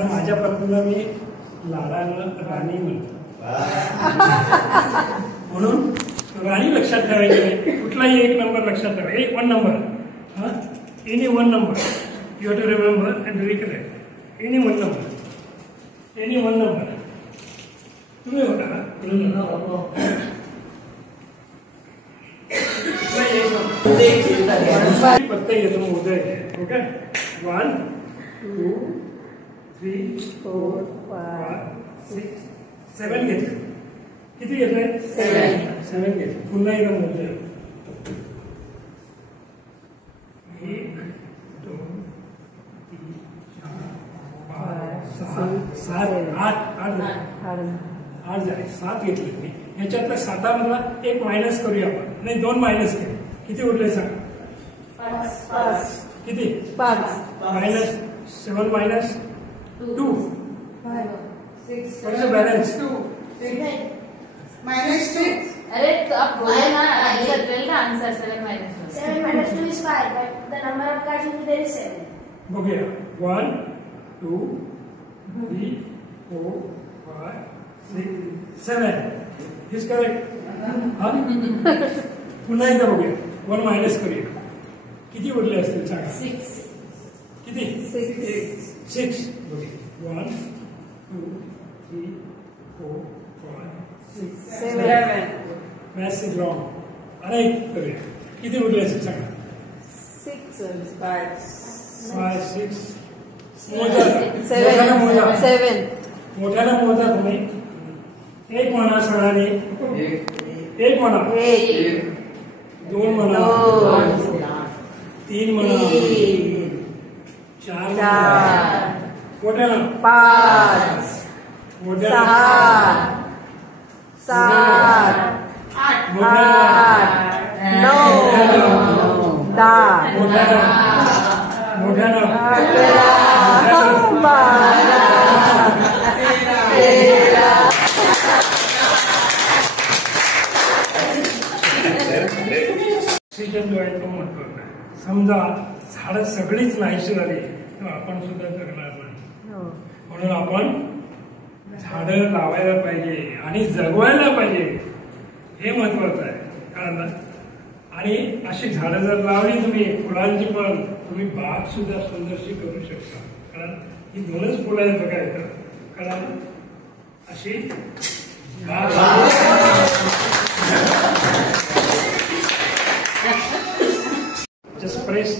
कारण माझ्या पत्नीला मी लाडानं राणी म्हणतो, म्हणून राणी लक्षात ठेवायची नाही. कुठलाही एक नंबर लक्षात ठेवा, एक 1 number, any 1 number you have to remember and recollect. Any 1 number, any 1 number. तुम्ही होता ना पत्ते घेतो मोजा येते. ओके 1 2 3 4 5 6 7 घेतले. किती घेतले? 7 घेतले. पुन्हा एकदा मोजा 1 2 3 4 5 6 7 8 झाले. 7 घेतले मी. ह्याच्यातल्या 7 मधला एक मायनस करूया आपण. नाही 2 मायनस केले. किती उरले सांग? 5. किती? 5 minus 7 minus 2 5 6 what is the balance? 2 minus 2. अरे तो आप बोले ना आंसर ट्वेल्व का answer 7 minus 2. 7 minus 2 is 5, but the number of cards will be there is 7. बघूया 1 2 3 4 5 6 7 इज करेक्ट. हा पुन्हा एकदा बघूया. 1 मायनस करूया. किती उरले असतील सांगा? 6. किती? 6. बघूया 1 2 3 4 5 6 7. Maths is wrong. अरे करूया. किती उरले असतील सांगा? 6 and 5 5 6 मोठ्यानं मोजा. 7 मोठ्यानं मोजा तुम्ही. एक म्हणा सगळ्यांनी. एक म्हणा. 2 म्हणा. 3 म्हणा. 4 म्हणा. मोठ्यानं. 5 मोठ्यानं. 6 7 मोठ्यानं. 9 10 मोठ्यानं. 12 समजा झाडं सगळीच नाहीशी झाली तर आपण सुद्धा जगणार नाही. म्हणून आपण झाडं लावायला पाहिजे आणि जगवायला पाहिजे. हे महत्वाचं आहे. कारण आणि अशी झाडं जर लावली तुम्ही फुलांची पण तुम्ही बाग सुद्धा सुंदरशी करू शकता. कारण ही 2च फुलं आहेत बघा येतं. कारण अशी जस्ट प्रेस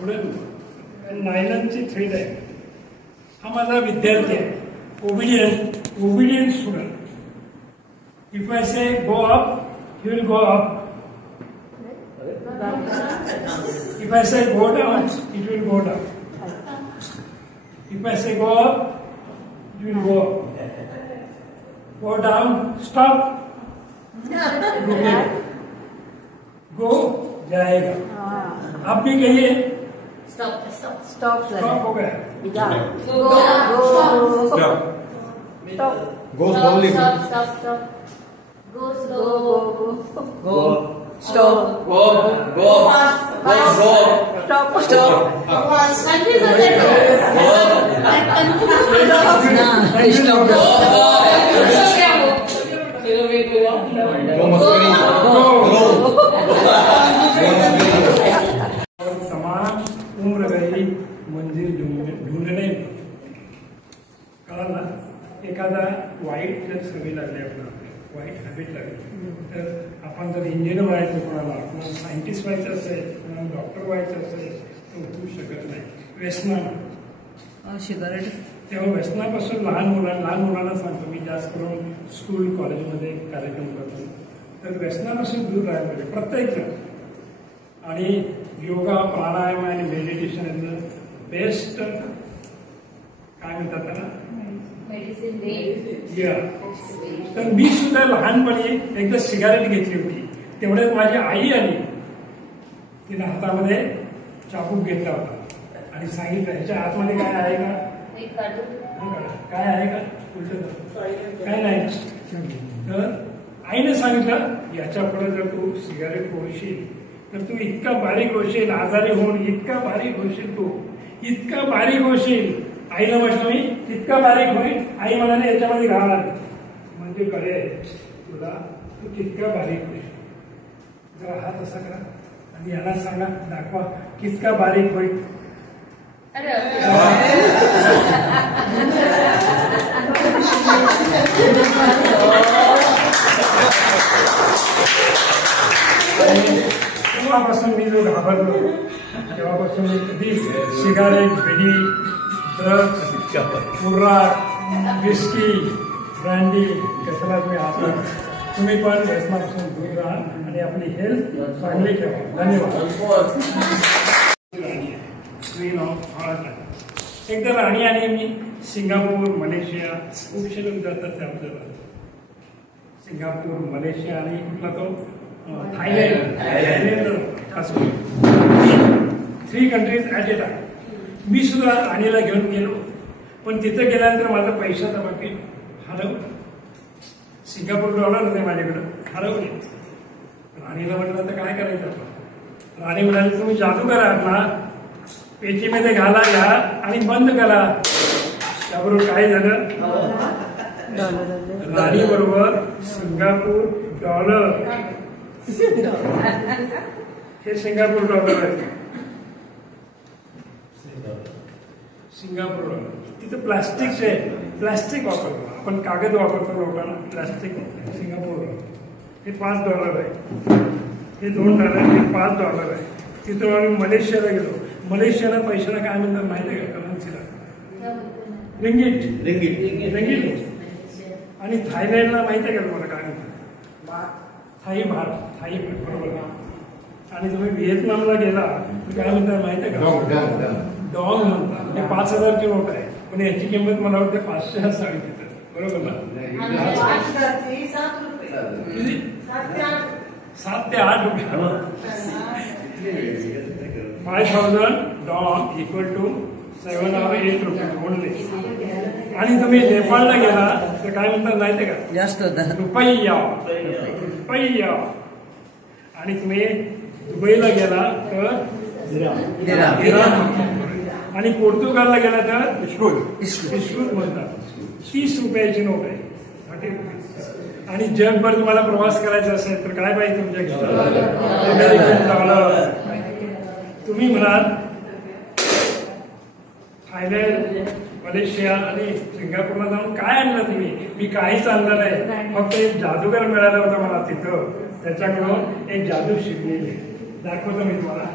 पुढे नायलनची थ्रेड आहे. हा माझा विद्यार्थी आहे. Obedient student. If I say go up he will go up. If I say go down, it will go down. If I say go up, it will go up. Go down, stop. Go जाएगा. आप भी कहिए. Stop हो गया. Go slowly. Stop. Go slow. Go. Stop. Go fast. Stop. Confuse होते समान उम्र गई मंजिल ढूंढणे. कळलं ना. एखादा वाईट जर सवय लागली आपल्याला, वाईट हॅबिट लागली तर आपण जर इंजिनियर व्हायचं कोणाला, कोणाला सायंटिस्ट व्हायचं असेल, कोणाला डॉक्टर व्हायचं असेल तर होऊ शकत नाही. व्यसनानं सिगारेट. तेव्हा व्यसनापासून लहान मुलांना सांगतो मी, जास्त करून स्कूल कॉलेजमध्ये कार्यक्रम करतो. तर व्यसनापासून दूर राहायला पाहिजे प्रत्येक जण. आणि योगा, प्राणायाम आणि मेडिटेशन इज द बेस्ट, काय म्हणतात त्याला, मेडिसिन दे. तर मी सुद्धा लहानपणी एकदा सिगारेट घेतली होती. तेवढ्यात माझी आई आली. तिने हातामध्ये चाकू घेतला होता आणि सांगितलं ह्याच्या आतमध्ये काय आहे का, काय आहे का, उलट काय नाही. तर आईने सांगितलं याच्या पुढे जर तू सिगारेट ओढशील तर तू इतका बारीक होशील, आजारी होऊन इतका बारीक होशील, तू इतका बारीक होशील आईला म्हटलं मी तितका बारीक होईल. आई म्हणाले याच्यामध्ये घाल म्हणजे कळेल तुला तू कितका बारीक होईल. जरा हात असा करा आणि याला सांगा दाखवा कितका बारीक होईल. अरे तेव्हापासून मी जो घाबरलो तेव्हापासून मी कधी सिगारेट बिडी ड्रग्स मुर्रा विस्की ब्रँडी कशालाच मी हात लावत. तुम्ही पण व्यसनापासून दूर राहा आणि आपली हेल्थ चांगली ठेवा. धन्यवाद. Queen of heart. एकदा राणी आणि मी सिंगापूर मलेशिया खूपशे लोक जातात त्या आपल्याला. सिंगापूर मलेशिया आणि कुठला तो Thailand 3 countries at a time. मी सुद्धा राणीला घेऊन गेलो पण तिथे गेल्यानंतर माझा पैशाचा बाकी हरवलं. सिंगापूर डॉलर होते माझ्याकडं हरवले. राणीला म्हटलं तर काय करायचं आपण. राणी म्हणाली तुम्ही जादू करा ना पेटीमध्ये घाला घ्या आणि बंद करा. त्याबरोबर काय झालं राणी बरोबर सिंगापूर डॉलर हे सिंगापूर डॉलर आहे. सिंगापूर डॉलर तिथं प्लास्टिकचे प्लास्टिक वापरतो आपण कागद वापरतो लोकांना प्लास्टिक सिंगापूर डॉलर हे $5 आहे. हे $2 हे $5 आहे. तिथं आम्ही मलेशियाला गेलो. मलेशियाला पैशाला काय म्हणतात माहिती आहे का करन्सीला रिंगीट. आणि थायलंडला माहिती आहे का तुम्हाला काय म्हणतात थाई भाट बरोबर. आणि तुम्ही व्हिएतनामला गेला तर काय म्हणतात माहिती आहे का डॉंग म्हणतात. हे 5,000ची नोट आहे पण याची किंमत मला वाटते 500 असावी तिथं बरोबर ना. 7 ते 8 रुपये. 5,000 डॉंग इक्वल टू 7 or 8 रुपये ओनली. आणि तुम्ही नेपाळला गेला तर काय म्हणतात माहिती आहे का जास्त रुपया. आणि तुम्ही दुबईला गेला तर दिराम. आणि पोर्तुगालला गेला तर इस्क्रूट म्हणतात. 30 रुपयाची नोट आहे. 30 रुपये. आणि जगभर तुम्हाला प्रवास करायचा असेल तर काय पाहिजे तुमच्या अमेरिकन डॉलर. तुम्ही म्हणाल थायलंड मलेशिया आणि सिंगापूरला जाऊन काय आणलं तुम्ही. मी काहीच आणलं नाही फक्त एक जादूगर मिळाला होता मला तिथं त्याच्याकडून एक जादू शिकलेली दाखवतो मी तुम्हाला.